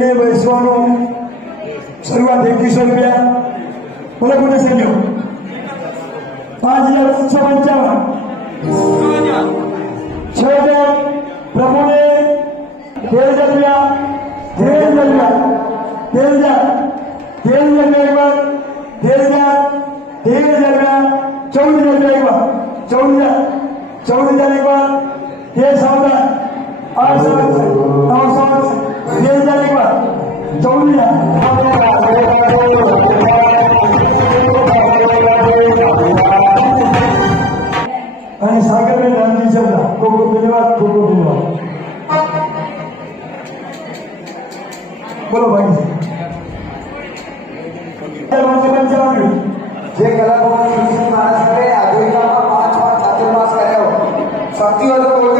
લઈને બેસવાનું શરૂઆત એકવીસો રૂપિયા બોલો કોને સૈન્યો પાંચ હજાર પાંચસો પંચાવન છ હજાર પ્રભુને તેર હજાર રૂપિયા તેર હજાર રૂપિયા તેર હજાર તેર હજાર રૂપિયા એક વાર તેર હજાર તેર હજાર રૂપિયા ચૌદ હજાર રૂપિયા એક વાર ચૌદ હજાર ચૌદ હજાર એક વાર તેર સાવધાન આઠ સાત નવ સાત તેર હજાર એક વાર ચૌદ હજાર અને સાગરબેન રામજી ચંદ્રા ખૂબ ખૂબ ધન્યવાદ ખૂબ ખૂબ ધન્યવાદ બોલો ભાઈ પંચાવન જે કલાકારોની મિશન માણસ કરે આધુનિકમાં પાંચ પાંચ ચાતુર્માસ કર્યો સૌથી વધુ કોલગે પાકિસ્તાની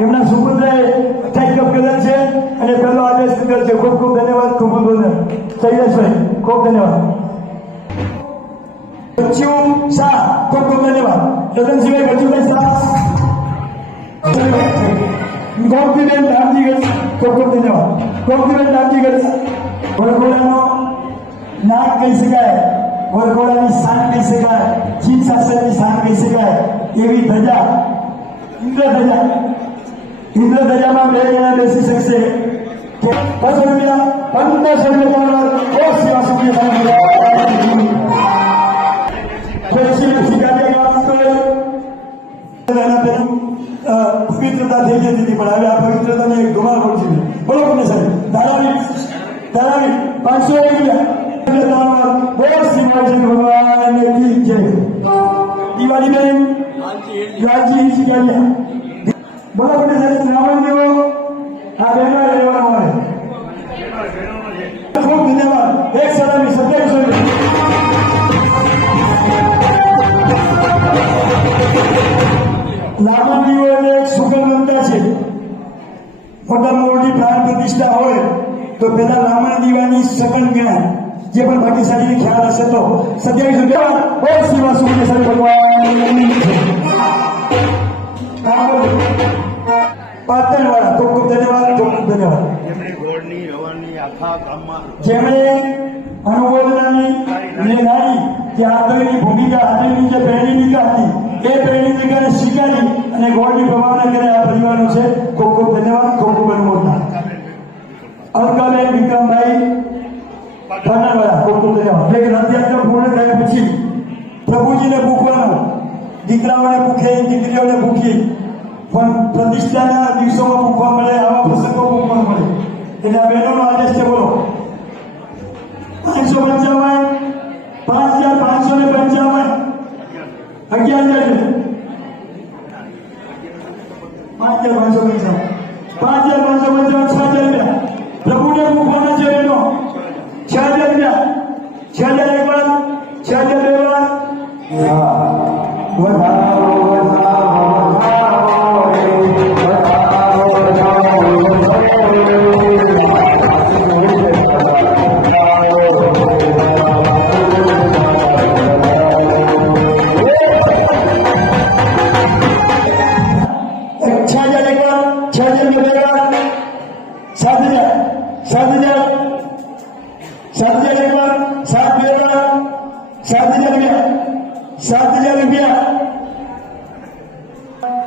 એમના સુપુત્રએ અઠાઈ કપ છે અને પહેલો આદેશ દીધેલ છે. ખૂબ ખૂબ ધન્યવાદ ખૂબ ખૂબ ધન્યવાદ શૈલેષભાઈ ખૂબ ધન્યવાદ. બચ્ચું શાહ, ખૂબ ખૂબ ધન્યવાદ. રતનસિંહભાઈ, બચ્ચુભાઈ શાહ. ગોપતીબેન રામજી ગઢ ખૂબ ખૂબ ધન્યવાદ. ગોપતીબેન રામજી ગઢ વરઘોડાનો નાક કહી શકાય. વરઘોડાની શાન કહી શકાય. ચીન શાસનની શાન કહી શકાય. એવી ધજા ઇન્દ્ર ધજા ઇન્દ્ર ધજામાં બે બેસી શકશે. દસ રૂપિયા પંદરસો રૂપિયા પવિત્રતા થઈ જતી હતી પણ હવે આ પવિત્રતાને ગુમાવ પડશે બોલો કોને સાહેબ ધારાવી ધારાવી પાંચસો રૂપિયા બોલ શિવાજી ભગવાન કી જય દિવાળી બેન ગાજી શીખાડ્યા બોલો કોને સાહેબ નામ દેવો આ બહેનો લેવાનો હોય. ખૂબ ધન્યવાદ. એક સલામી, સત્યાવીસો લાભાર્થીઓ એટલે એક સુગમતા છે. મોટામાં મોટી પ્રાણ પ્રતિષ્ઠા હોય તો પેલા લામણ દીવાની સગન ગણાય. જે પણ ભાગ્યશાળી ખ્યાલ હશે તો સત્યાવીસ રૂપિયા સેવા ભગવાન. પાટણ વાળા ખૂબ ખૂબ ધન્યવાદ ખૂબ ખૂબ ધન્યવાદ. જેમણે અનુમોદનાની લેનારી જે આગળની ભૂમિકા આગળની જે પ્રેરણીકા હતી એ પ્રેરણીકાને સ્વીકારી અને ગોળની પ્રભાવના કરે આ પરિવારનું છે ખૂબ ખૂબ ધન્યવાદ ખૂબ ખૂબ અનુમોદના. અલકાબેન વિક્રમભાઈ પાટણવાળા ખૂબ ખૂબ ધન્યવાદ. એક રથયાત્રા પૂર્ણ થયા પછી પ્રભુજીને ભૂખવાનું દીકરાઓને ભૂખે દીકરીઓને ભૂખી પણ પ્રતિષ્ઠાના દિવસોમાં ભૂખવા મળે, આવા પ્રસંગો ભૂખવા મળે. એટલે આ બહેનોનો આદેશ છે, બોલો. પાંચસો પંચાવન, પાંચ હજાર પાંચસો ને પંચાવન. અગિયાર હજાર પાંચ હજાર પાંચસો પંચાવન. પાંચ હજાર પાંચસો પંચાવન, છ હજાર રૂપિયા. પ્રભુને મૂકવાના વાર છ હજાર બે વાર સાત હજાર સાત હજાર સાત હજાર એક વાર સાત બે વાર સાત હજાર રૂપિયા સાત હજાર રૂપિયા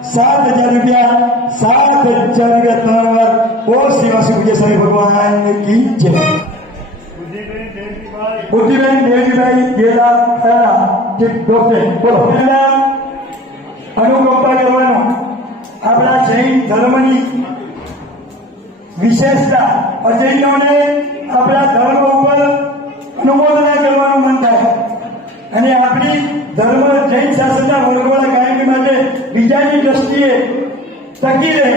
સાત હજાર રૂપિયા સાત હજાર રૂપિયા ત્રણ વાર ઓ સેવા સુખી સ્વામી ભગવાન કી જય બુદ્ધિબેન દેવજીભાઈ બુદ્ધિબેન દેવજીભાઈ ગેલા આપણા જૈન ધર્મની વિશેષતા અજૈનોને આપણા ધર્મ ઉપર અનુમોદના કરવાનું મન થાય અને આપણી ધર્મ જૈન શાસનના વળગોળા કાયમી માટે બીજાની દ્રષ્ટિએ ટકી રહે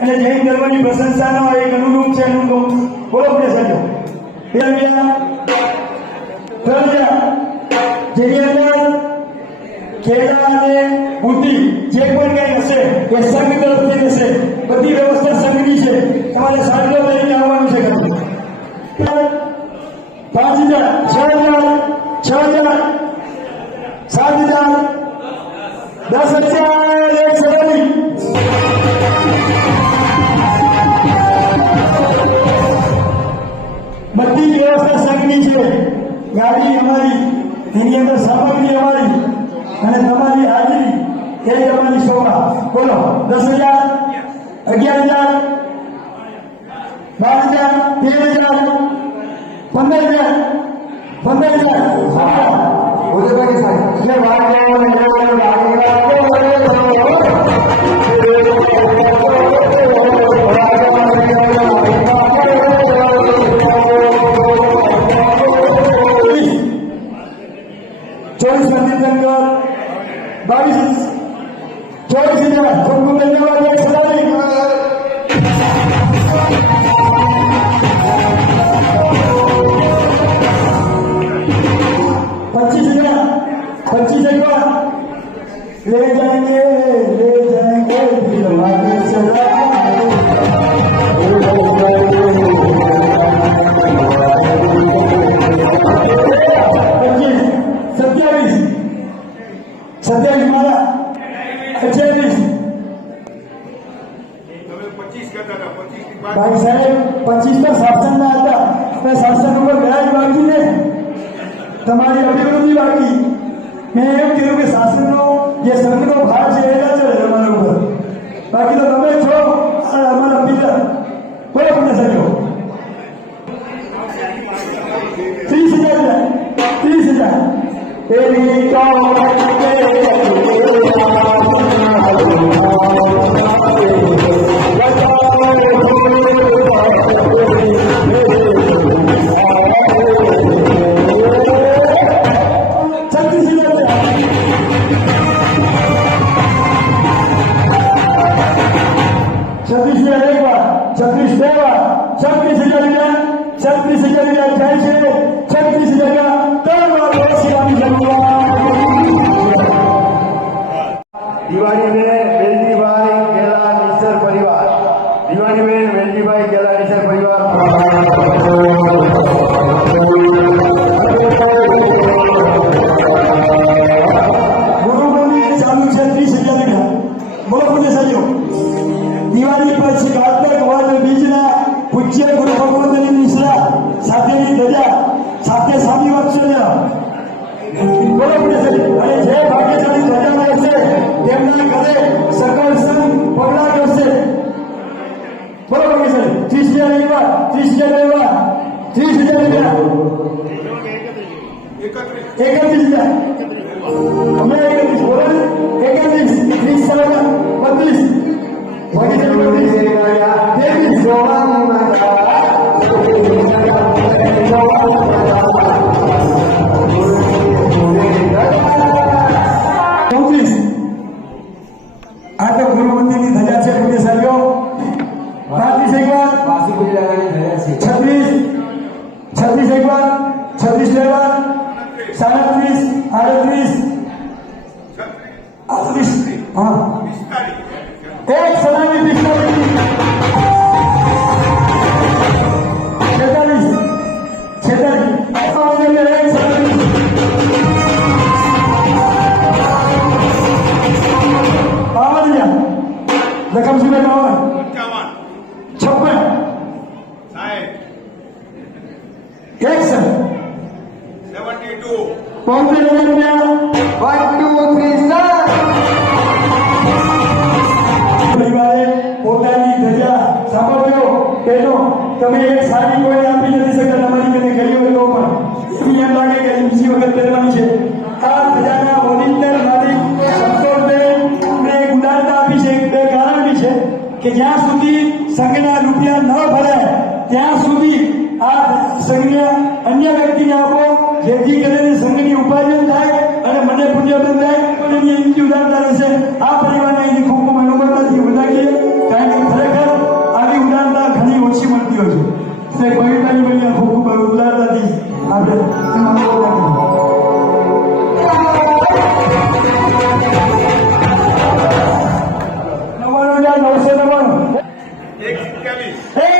અને જૈન ધર્મની પ્રશંસાનો એક અનુરૂપ છે અનુરૂપ બોલો હજાર જેની અંદર ખેડા અને બુદ્ધિ જે પણ કઈ હશે, એ સંઘ તરફથી હશે. બધી વ્યવસ્થા સંઘની છે. તમારે સાંજે લઈને આવવાનું છે પાંચ હજાર, છ હજાર છ હજાર, સાત હજાર, દસ હજાર, એક બધી વ્યવસ્થા સંઘની છે. ગાડી અમારી, એની અંદર સામગ્રી અમારી. અને તમારી હાજરી એ તમારી શોભા. બોલો દસ હજાર અગિયાર હજાર બાર હજાર તેર હજાર પંદર હજાર પંદર હજાર. ભોજનભાઈ સાહેબ. એટલે વાગે, એવી છત્રીસ એક વાર છત્રીસ બે વાર તમે એક સારી કોઈને આપી નથી શકતા તમારી કને ગઈ હોય તો પણ. એવી એમ લાગે કે બીજી વખત પહેરવાની છે. આ ખજાના ઓરિજિનલ માલિક અમને એક ઉદારતા આપી છે. બે કારણ બી છે કે જ્યાં સુધી સંઘના રૂપિયા ન ભરાય, ત્યાં સુધી આ સંઘને અન્ય વ્યક્તિને આપો, જેથી કરીને સંઘની ઉપાર્જન થાય અને મને પુણ્ય બંધ થાય, પણ એની ઉદારતા રહેશે. આ પરિવારને એની ખૂબ ખૂબ અનુભવ નથી છે એટલે કવિતાની બની ખૂબ ખૂબ ઉદારતાથી આપણે એનો અનુભવ રાખીએ નવ્વાણું હજાર નવસો નવ્વાણું એક સિત્યાવીસ એક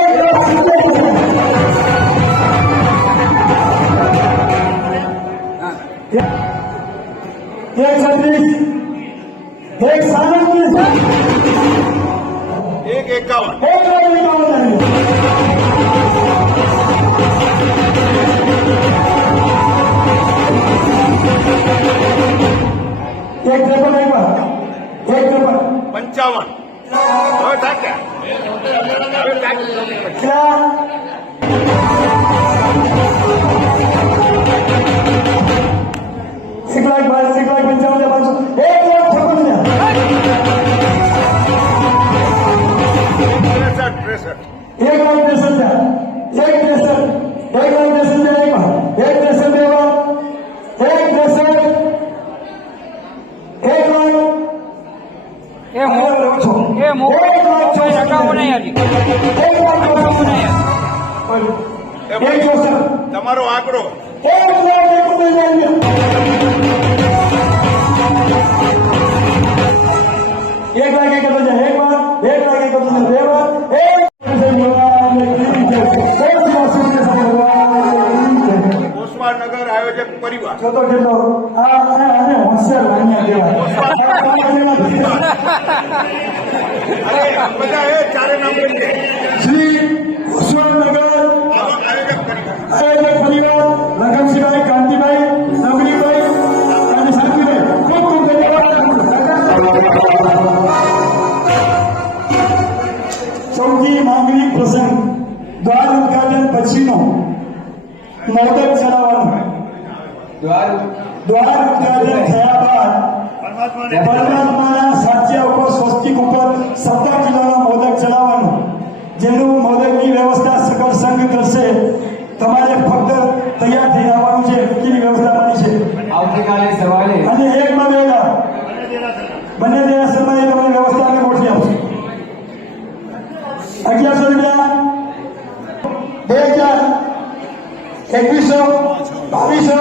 છત્રીસ એક સાડત્રીસ એક એકાવન એક એકાવન એક ત્રેપન આવ્યા એક ત્રેપન પંચાવન. એક લાખ બાર એક લાખ પંચાવન પાંચસો એક લાખ છપ્પન ત્રેસઠ ત્રેસઠ. એક લાખ ત્રેસઠ એક ત્રેસઠ. એક લાખ ત્રેસઠ હજાર એક વાર એક ત્રેસઠ બે વાર એક ત્રેસઠ એક લાખ એ મો- ઓછો. એ મો- એક લાખ કોઈ ચોસઠ રકાવો નહીં હજાર. હજી. એક લાખ ચોસઠ રકાવો નહીં હજાર. હજી. એક ચોસઠ તમારો આંકડો એક લાખ એક હજાર એક વાર એક લાખ એકોતેર હજાર બે વાર એક ઓસવા નગર આયોજક પરિવાર છતો કેટલો આ અને હોશિયાર વાણિયા કહેવાય અરે બધા એ ચારે નામ લખીએ. શ્રી ઈશ્વરનગર આયોજક પરિવાર આયોજક પરિવાર લખનસિંહભાઈ કાંતિભાઈ નવરીભાઈ અને શાંતિભાઈ ખૂબ ખૂબ ધન્યવાદ સૌથી માંગલિક પ્રસંગ દ્વાર ઉદઘાટન પછીનો મોદક ચલાવવાનો દ્વાર દ્વાર ઉદઘાટન થયા બાદ પરમાત્માના સાચા ઉપર સ્વસ્તિક ઉપર સત્તા કિલોના મોદક ચલાવવાનું. જેનું મોદકની વ્યવસ્થા સકળ સંઘ કરશે. તમારે ફક્ત તૈયાર થઈ આવવાનું છે કેટલી વ્યવસ્થા કરી છે. આવતીકાલે સવારે અને એક માં બે લાખ બંને દેરાસરમાં એ તમારી વ્યવસ્થા અમે ગોઠવી આપશું. અગિયારસો રૂપિયા. બે હજાર. એકવીસો. બાવીસો.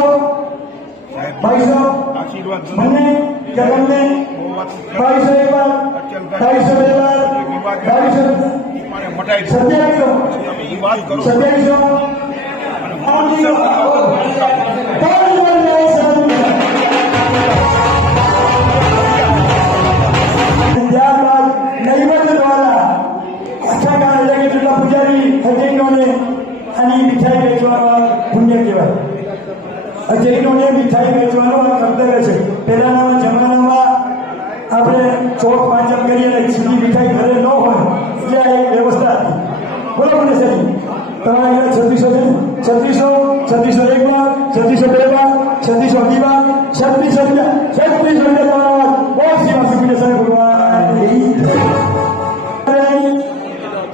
બાવીસો. આશીર્વાદ મને જગનને બાવીસો એક વાર બાવીસો બે વાર બાવીસો મને મટાઈ દો સત્યાવીસો તમે એ વાત કરો સત્યાવીસો ત્રણ દિવસ ત્યારબાદ નૈવેદ્ય દ્વારા આખા ગામ એટલે કે જેટલા પૂજારી હજેરીઓને આની મીઠાઈ વેચવામાં પુણ્ય કહેવાય હજેરીઓને મીઠાઈ વેચવાનું આ કર્તવ્ય છે પહેલાના જમાનામાં આપણે ચોક પાંચમ કરીએ અને સીધી મીઠાઈ ઘરે ન હોય એટલે આ એક વ્યવસ્થા હતી બરોબર ને સર તમારા અહીંયા છત્રીસો છે ને? છત્રીસો છત્રીસો એક વાર છત્રીસો બે વાર છત્રીસો અઢી વાર છત્રીસો રૂપિયા છત્રીસો રૂપિયા તમારા બહુ સેવા સુખી સાહેબ ભગવાન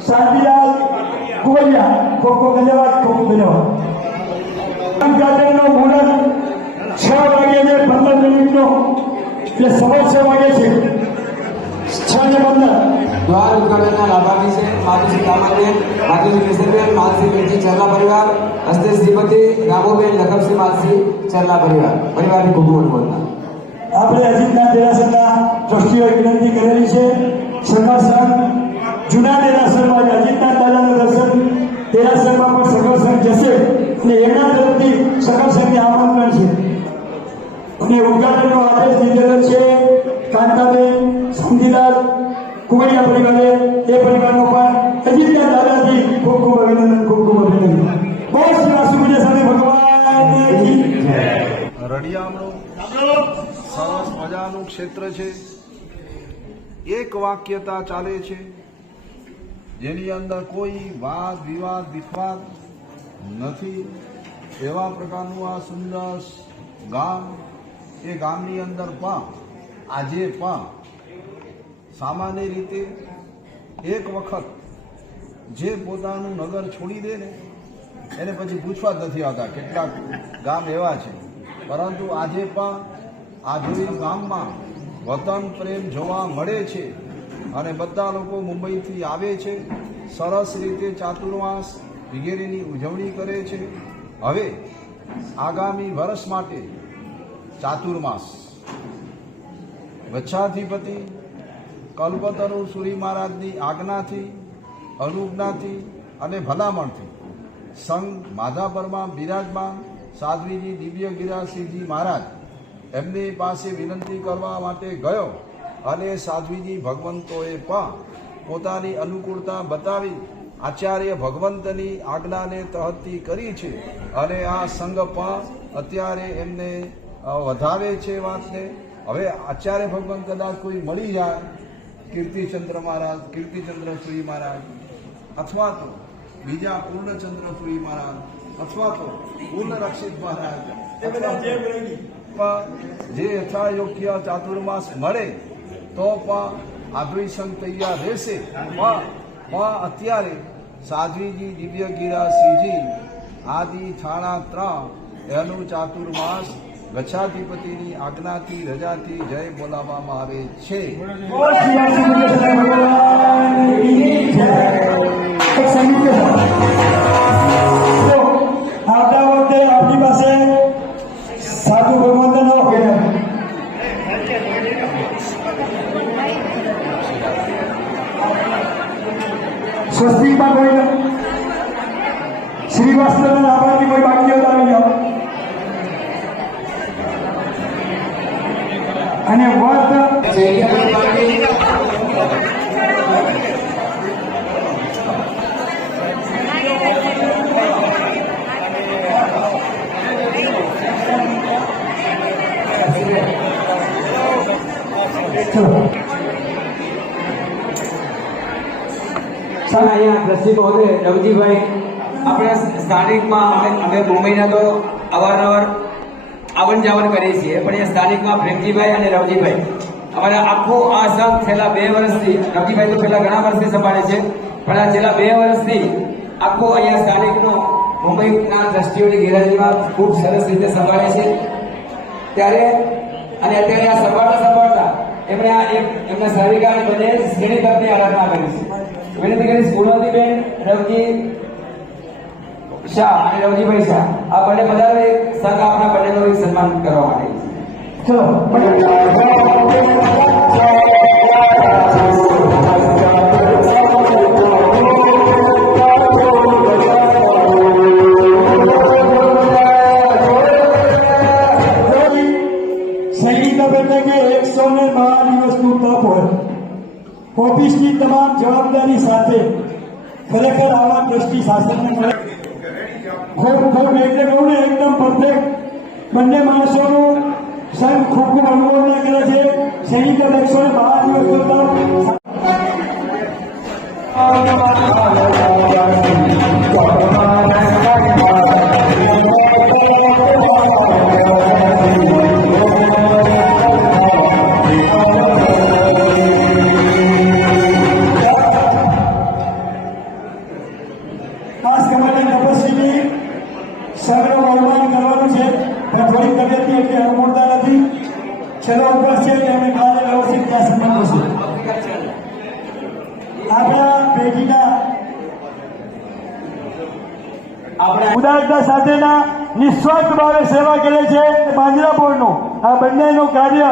શાંતિલાલ કુવરિયા ખૂબ ખૂબ ધન્યવાદ ખૂબ ખૂબ ધન્યવાદ ગાર્ડનનો મુહૂર્ત છ વાગે ને પંદર મિનિટનો એટલે સવા છ વાગે છે છ ને પંદર દ્વાર ઉદઘાટનના લાભાર્થી છે માતુશ્રી કામતબેન માતુશ્રી કિશનબેન માલસી બેનજી, ચરલા પરિવાર, હસ્તે શ્રીમતી રામોબેન લખમસિંહ, માલસી, ચરલા પરિવાર. પરિવારની ખૂબ અનુમોદના આપણે અજીતના દેરાસરના ટ્રસ્ટીઓએ વિનંતી કરેલી છે. સગા સંઘ, જૂના દેરાસરમાં અજીતના દાદાનું દર્શન, દેરાસરમાં પણ સગા સંઘ જશે અને એના તરફથી સગા સંઘને આમંત્રણ છે. અને ઉદઘાટનનો આદેશ દીધેલો છે કાંતાબેન શાંતિલાલ કુવરિયા પરિવારે એ પરિવારનો પણ હજી ત્યાં દાદાજી ખૂબ ખૂબ અભિનંદન, ખૂબ ખૂબ અભિનંદન. બહુ સેવા સુવિધા સાથે ભગવાન રડિયામણું સરસ મજાનું ક્ષેત્ર છે. એક વાક્યતા ચાલે છે. જેની અંદર કોઈ વાદ, વિવાદ, વિખવાદ નથી. એવા પ્રકારનું આ સુંદર ગામ, એ ગામની અંદર પણ, આજે પણ સામાન્ય રીતે એક વખત જે પોતાનું નગર છોડી દે ને, એને પછી પૂછવા જ નથી આવતા કેટલાક ગામ એવા છે. પરંતુ આજે પણ આધુનિક ગામમાં વતન, પ્રેમ જોવા મળે છે અને બધા લોકો મુંબઈથી આવે છે. સરસ રીતે ચાતુર્માસ વગેરેની ઉજવણી કરે છે. હવે આગામી વર્ષ માટે ચાતુર્માસ. વચ્છાધિપતિ કલ્પતરુ સૂરી મહારાજની આજ્ઞાથી, અનુજ્ઞાથી અને ભલામણથી. સંઘ માધાપરમાં બિરાજમાન સાધ્વીજી દિવ્ય ગિરાસિંહજી મહારાજ એમની પાસે વિનંતી કરવા માટે ગયો અને સાધ્વીજી ભગવંતોએ પણ પોતાની અનુકૂળતા બતાવી આચાર્ય ભગવંતની આજ્ઞાને તહતી કરી છે અને આ સંઘ પણ અત્યારે એમને વધારે છે વાતને. હવે આચાર્ય ભગવંત કદાચ કોઈ મળી જાય કીર્તિચંદ્ર મહારાજ કીર્તિચંદ્ર શ્રી મહારાજ અથવા તો બીજા પૂર્ણચંદ્ર શ્રી મહારાજ અથવા તો પૂર્ણરક્ષિત મહારાજ જે યથાયોગ્ય ચાતુર્માસ મળે તો પણ આધુનિક તૈયાર રહેશે. પણ અત્યારે સાધ્વીજી દિવ્યગીરા સિંહજી આદિ છાણા ત્રણ એનું ચાતુર્માસ ગચ્છાધિપતિની આજ્ઞાથી રજાથી જય બોલાવવામાં આવે છે બોલ શ્રી રામચંદ્ર ભગવાનની જય. એક સંગીત તો આવતા વખતે આપણી પાસે સાધુ ભગવંત ન હોય સ્વસ્તિકમાં કોઈ શ્રીવાસ્તવના લાભાર્થી કોઈ બાકી હોય તો આવી જાઓ અને વર્ત દ્રષ્ટિ મહોદય રવજીભાઈ? આપણે સ્થાનિકમાં અમે મુંબઈના તો અવારનવાર આવન જાવન કરીએ છીએ, પણ એ સ્થાનિકમાં પ્રેમજીભાઈ અને રવજીભાઈ. અમારે આખું આ સંઘ છેલ્લા બે વર્ષથી, રવજીભાઈ તો છેલ્લા ઘણા વર્ષથી સંભાળે છે, પણ આ છેલ્લા બે વર્ષથી આખો અહીંયા સ્થાનિકનો મુંબઈના દ્રષ્ટિઓની ગેરહાજરીમાં ખૂબ સરસ રીતે સંભાળે છે. ત્યારે અને અત્યારે આ સંભાળતા સંભાળતા એમણે આ એક એમના સર્વિકા બને શ્રેણી તકની આરાધના કરી છે. વિનંતી કરી સ્કૂલમાંથી બેન રવજી શાહ અને રવજીભાઈ શાહ આ બંને પધારે સંઘ આપના બંનેનું સન્માન કરવા માટે ચલો ઓફિસની તમામ જવાબદારી સાથે ખરેખર આવા દ્રષ્ટિ શાસનને ખૂબ ખૂબ એટલે કહું ને એકદમ પરફેક્ટ બંને માણસોનો સંઘ ખૂબ ખૂબ અનુભવ કરે છે. સૈનિક એકસો ને બાર દિવસનું તપ ઉદારતા સાથેના નિસ્વાર્થ ભાવે સેવા કરે છે બાંજરાપોળનું આ બંનેનું કાર્ય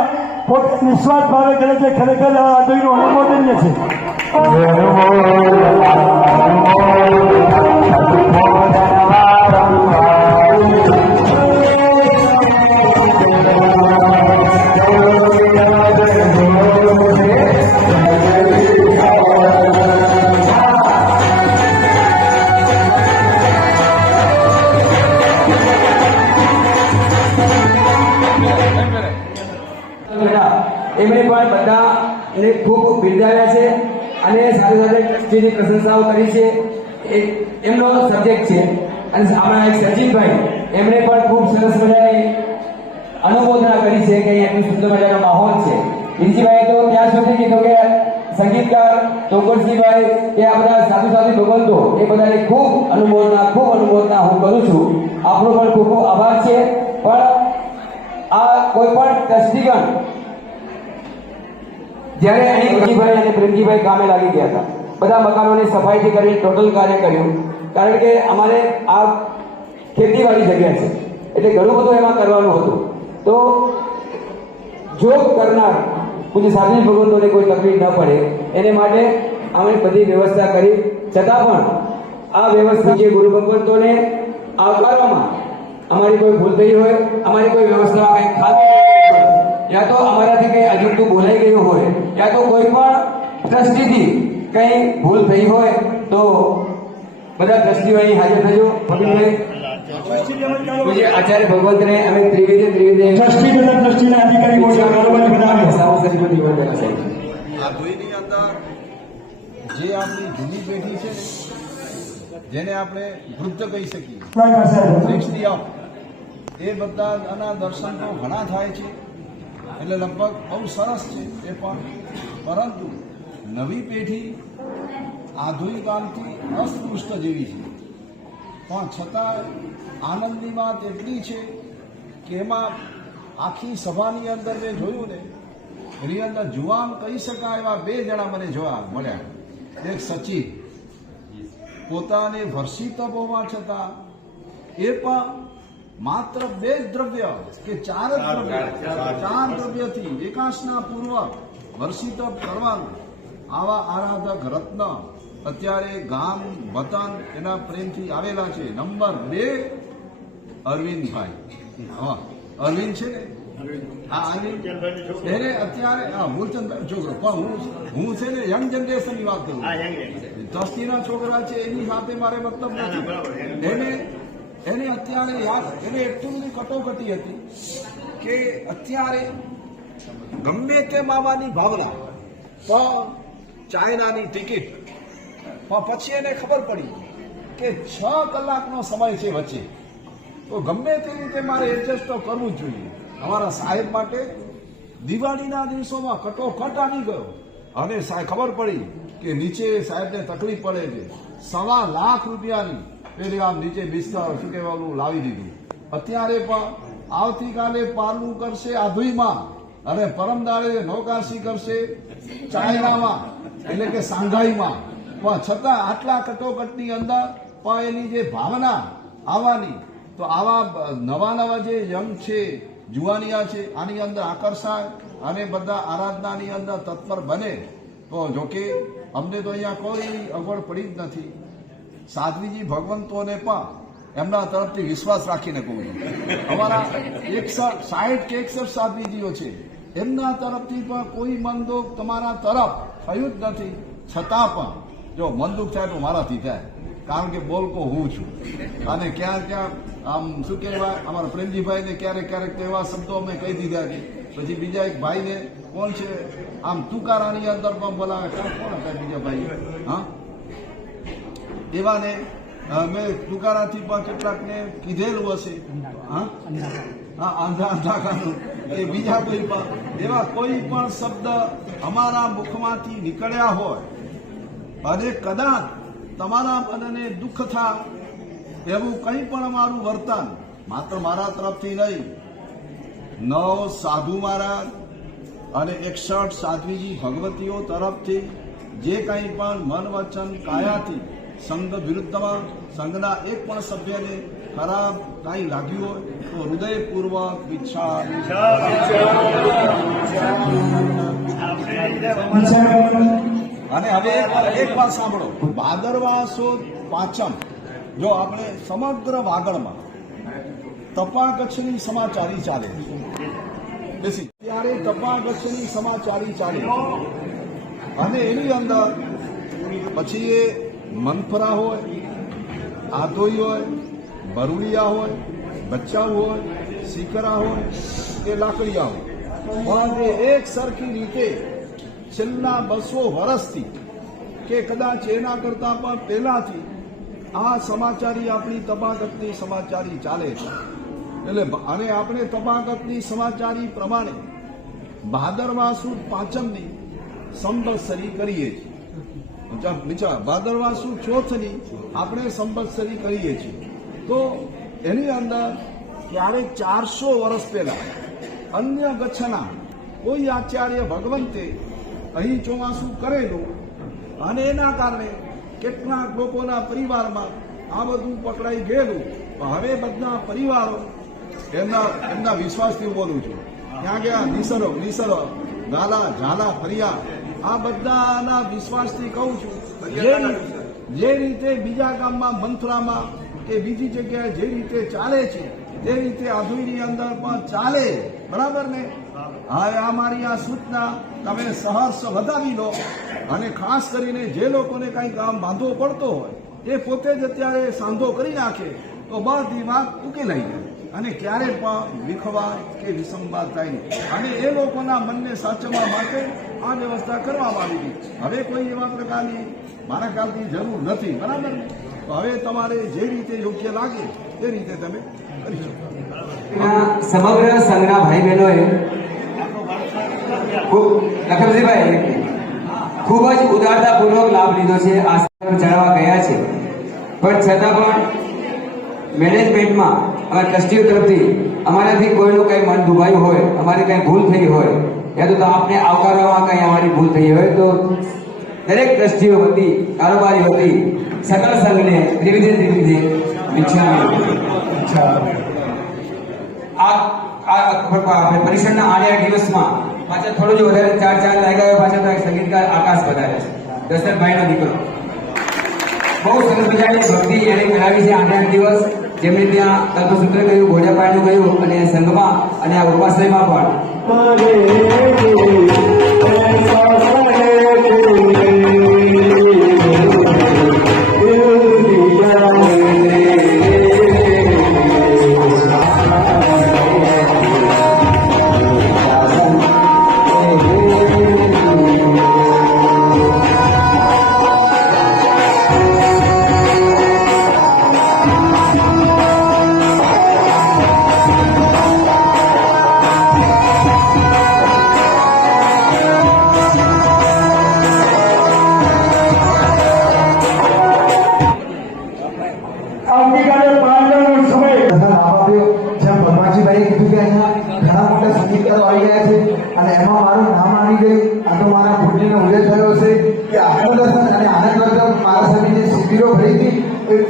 પોતે નિસ્વાર્થ ભાવે કરે છે, ખરેખર આ આદરીનું અનુમોદનીય છે. બિરદાવ્યા છે અને સાથે સાથે ટ્રસ્ટીની પ્રશંસાઓ કરી છે, એ એમનો સબ્જેક્ટ છે. અને આપણા એક સચિનભાઈ, એમણે પણ ખૂબ સરસ મજાની અનુમોદના કરી છે કે એટલું સુંદર મજાનો માહોલ છે. બીજીભાઈ તો ત્યાં સુધી કીધું કે સંગીતકાર ટોકરસિંહભાઈ કે આપણા સાધુ સાધુ ભગવંતો, એ બધાની ખૂબ અનુમોદના ખૂબ અનુમોદના હું કરું છું. આપણો પણ ખૂબ ખૂબ આભાર છે. પણ આ કોઈ પણ ટ્રસ્ટીગણ જ્યારે અહીં અને પ્રેમજીભાઈ કામે લાગી ગયા હતા. બધા મકાનોની સફાઈથી કરીને ટોટલ કાર્ય કર્યું. કારણ કે અમારે આ ખેતીવાડી જગ્યા છે. એટલે ઘણું બધું એમાં કરવાનું હતું. તો જોગ કરનાર પૂજ્ય સાધુ ભગવંતોને કોઈ તકલીફ ન પડે, એને માટે અમે બધી વ્યવસ્થા કરી. છતાં પણ આ વ્યવસ્થા જે ગુરુ ભગવંતોને આવકારવામાં અમારી કોઈ ભૂલ થઈ હોય, અમારી કોઈ વ્યવસ્થા કંઈક ખામી યા તો અમારાથી કંઈ અજુગતું બોલાઈ ગયું હોય યા તો કોઈ પણ ટ્રસ્ટીથી કંઈ ભૂલ થઈ હોય તો બધા ટ્રસ્ટીઓ અહીં હાજર થજો. પૂજ્ય આચાર્ય ભગવંતને અમે ત્રિવેદી ત્રિવેદી ટ્રસ્ટી બધા ટ્રસ્ટીના અધિકારી જે આપણી જૂની પેઢી છે જેને આપણે વૃદ્ધ કહી શકીએ એ બધા આના દર્શન તો ઘણા થાય છે. એટલે લગભગ બહુ સરસ છે એ પણ. પરંતુ નવી પેઢી આધુનિક કામથી અસ્પૃષ્ટ જેવી છે. પણ છતાં આનંદની વાત એટલી છે કે એમાં આખી સભાની અંદર મેં જોયું ને, એની અંદર જુવાન કહી શકાય એવા બે જણા મને જોવા મળ્યા. એક સચિવ પોતાને વર્ષી તપોમાં છતાં એ પણ માત્ર બે જ દ્રવ્ય કે ચાર જ દ્રવ્ય. ચાર દ્રવ્યથી વિકાસના પૂર્વક વર્ષિત કરવાનું. આવા આરાધક રત્ન અત્યારે ગામ વતન એના પ્રેમથી આવેલા છે. નંબર બે અરવિંદભાઈ. હા અરવિંદ છે ને? હા અરવિંદ. એને અત્યારે હા મૂળચંદ છોકરો પણ હું હું છે ને યંગ જનરેશનની વાત કરું. ટ્રસ્ટીના છોકરા છે એની સાથે મારે મતલબ નથી. એને એને અત્યારે યાદ, એને એટલી બધી કટોકટી હતી કે અત્યારે ગમે તે મામાની ભાવના, પણ ચાઇનાની ટિકિટ, પણ પછી એને ખબર પડી કે છ કલાકનો સમય છે વચ્ચે. તો ગમે તે રીતે મારે એડજસ્ટ તો કરવું જ જોઈએ. અમારા સાહેબ માટે દિવાળીના દિવસોમાં કટોકટ આવી ગયો. અને સાહેબ ખબર પડી કે નીચે સાહેબને તકલીફ પડે છે. સવા લાખ રૂપિયાની પેલી આમ નીચે બિસ્તર શું કહેવાનું લાવી દીધું. અત્યારે પણ આવતીકાલે પાલવું કરશે આધુઈમાં અને પરમદાડે નૌકાશી કરશે ચાઇનામાં એટલે કે સાંઘાઈમાં. પણ છતાં આટલા કટોકટની અંદર પણ એની જે ભાવના આવવાની, તો આવા નવા નવા જે યંગ છે, જુવાનિયા છે, આની અંદર આકર્ષાય અને બધા આરાધનાની અંદર તત્પર બને. તો જોકે અમને તો અહીંયા કોઈ અગવડ પડી જ નથી. સાધ્વીજી ભગવંતોને પણ એમના તરફથી વિશ્વાસ રાખીને કહું છું. અમારા એકસઠ સાઠ કે એકસઠ સાધ્વીજીઓ છે. એમના તરફથી પણ કોઈ મનદુખ તમારા તરફ થયું જ નથી. છતાં પણ જો મનદુખ થાય તો મારાથી થાય. કારણ કે બોલકો હું છું. અને ક્યાં ક્યાં આમ શું કહેવાય, અમારા પ્રેમજીભાઈને ક્યારેક ક્યારેક એવા શબ્દો અમે કહી દીધા છે પછી બીજા એક ભાઈને, કોણ છે? આમ તુકારાની અંદર પણ બોલાવે, કોણ હતા બીજા ભાઈ? હા? એવાને મેં તુકારાથી પણ કેટલાકને કીધેલું હશે. હા? આંધા આંધા એ બીજા કોઈ પણ, એવા કોઈ પણ શબ્દ અમારા મુખમાંથી નીકળ્યા હોય અને કદાચ તમારા મનને દુઃખ થાય, એવું કંઈ પણ અમારું વર્તન, માત્ર મારા તરફથી નહીં. નવ સાધુ મહારાજ અને એકસઠ સાધ્વીજી ભગવતીઓ તરફથી જે કંઈ પણ મન વચન કાયાથી સંઘ વિરુદ્ધમાં સંઘના એક પણ સભ્યને ખરાબ કાંઈ લાગ્યું હોય તો હૃદયપૂર્વક વિચાર. અને હવે એક- વાત સાંભળો. ભાદરવા સુદ પાંચમ. જો આપણે સમગ્ર વાગડમાં તપાકચ્છની સમાચારી ચાલે બેસી. ત્યારે તપાકચ્છની સમાચારી ચાલે અને એની અંદર પછી એ મનફરા હોય, આધોઈ હોય, બરુડિયા હોય, બચ્ચાઉ હોય સીકરા હોય કે લાકડિયા હોય. પણ એક સરખી રીતે છેલ્લા બસો વર્ષથી કે કદાચ એના કરતાં પણ પહેલાથી આ સમાચારી આપણી તબાકતની સમાચારી ચાલે છે. એટલે અને આપણે તબાકતની સમાચારી પ્રમાણે ભાદરવા સુદ પાંચમની સંવત્સરી કરીએ છીએ. બીજા ભાદરવા સુદ ચોથની આપણે સંવત્સરી કરીએ છીએ. તો એની અંદર ક્યારેક ચારસો વર્ષ પહેલા અન્ય ગચ્છના કોઈ આચાર્ય ભગવંતે અહીં ચોમાસું કરેલું અને એના કારણે કેટલાક લોકોના પરિવારમાં આ બધું પકડાઈ ગયેલું. હવે બધા પરિવારો એમના એમના વિશ્વાસથી બોલું છું. ત્યાં ગયા નિસરો નિસરો ગાલા ઝાલા, ફરિયા આ બધાના વિશ્વાસથી કહું છું જે રીતે- બીજા ગામમાં મંથરામાં કે બીજી જગ્યાએ જે રીતે ચાલે છે તે રીતે આધુની અંદર પણ ચાલે, બરાબર ને? હવે આ મારી આ સૂચના તમે સહર્ષ વધાવી લો અને ખાસ કરીને જે લોકોને કાંઈ કામ બાંધવો પડતો હોય, એ પોતે જ અત્યારે સાંધો કરી નાખે, તો બસ દિમાગ ઉકેલાઈ જાય. અને ક્યારે પણ વિખવા કે વિસંવાદ થાય અને એ લોકોના મનને સાચવવા માટે આ વ્યવસ્થા કરવામાં આવી હતી. હવે કોઈ એવા પ્રકારની મારા ખ્યાલથી જરૂર નથી, બરાબર? તો હવે તમારે જે રીતે યોગ્ય લાગે તે રીતે તમે કરી શકો. સમગ્ર સંઘના ભાઈ બહેનોએ ખૂબ લખનજીભાઈ ખૂબ જ ઉદારતાપૂર્વક લાભ લીધો છે આ જાળવા ગયા છે. પણ છતાં પણ મેનેજમેન્ટમાં, અમારા ટ્રસ્ટીઓ તરફથી અમારાથી કોઈનું કંઈ મન દુભાયું હોય, અમારી કંઈ ભૂલ થઈ હોય યા તો આપને આવકારવામાં કંઈ અમારી ભૂલ થઈ હોય તો દરેક દ્રષ્ટિઓ હતી કારોબારી હતી સકલ સંઘને ત્રિવિધે ત્રિવિધે આ આ પરીક્ષણના આડે આઠ દિવસમાં પાછા થોડું જ વધારે ચાર ચાર લાગ્યા હોય, પાછા તો સંગીતકાર આકાશ વધારે છે. દશરથભાઈનો દીકરો. બહુ સરસ મજાની ભક્તિ એને છે આઠ આઠ દિવસ. જેમણે ત્યાં કલ્પસૂત્ર કહ્યું ઘોડાપાયનું કહ્યું અને સંઘમાં અને આ ઉપાશ્રયમાં પણ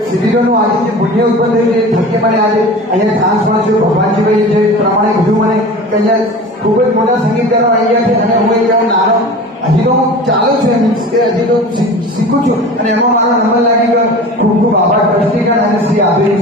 શિબિરોનું આજે જે પુણ્ય ઉત્પન્ન થયું એ થકે મને આજે અહીંયા ચાન્સ ભગવાનજીભાઈ જે પ્રમાણે કીધું મને કે અહીંયા ખૂબ જ મોટા સંગીતકારો આવી ગયા છે અને હું અહીંયા નાનો હજી તો હું ચાલુ છે કે હજી તો શીખું છું. અને એમાં મારો નંબર લાગી ગયો. ખૂબ ખૂબ આભાર. ટ્રસ્ટીગણ અને શ્રી આદિ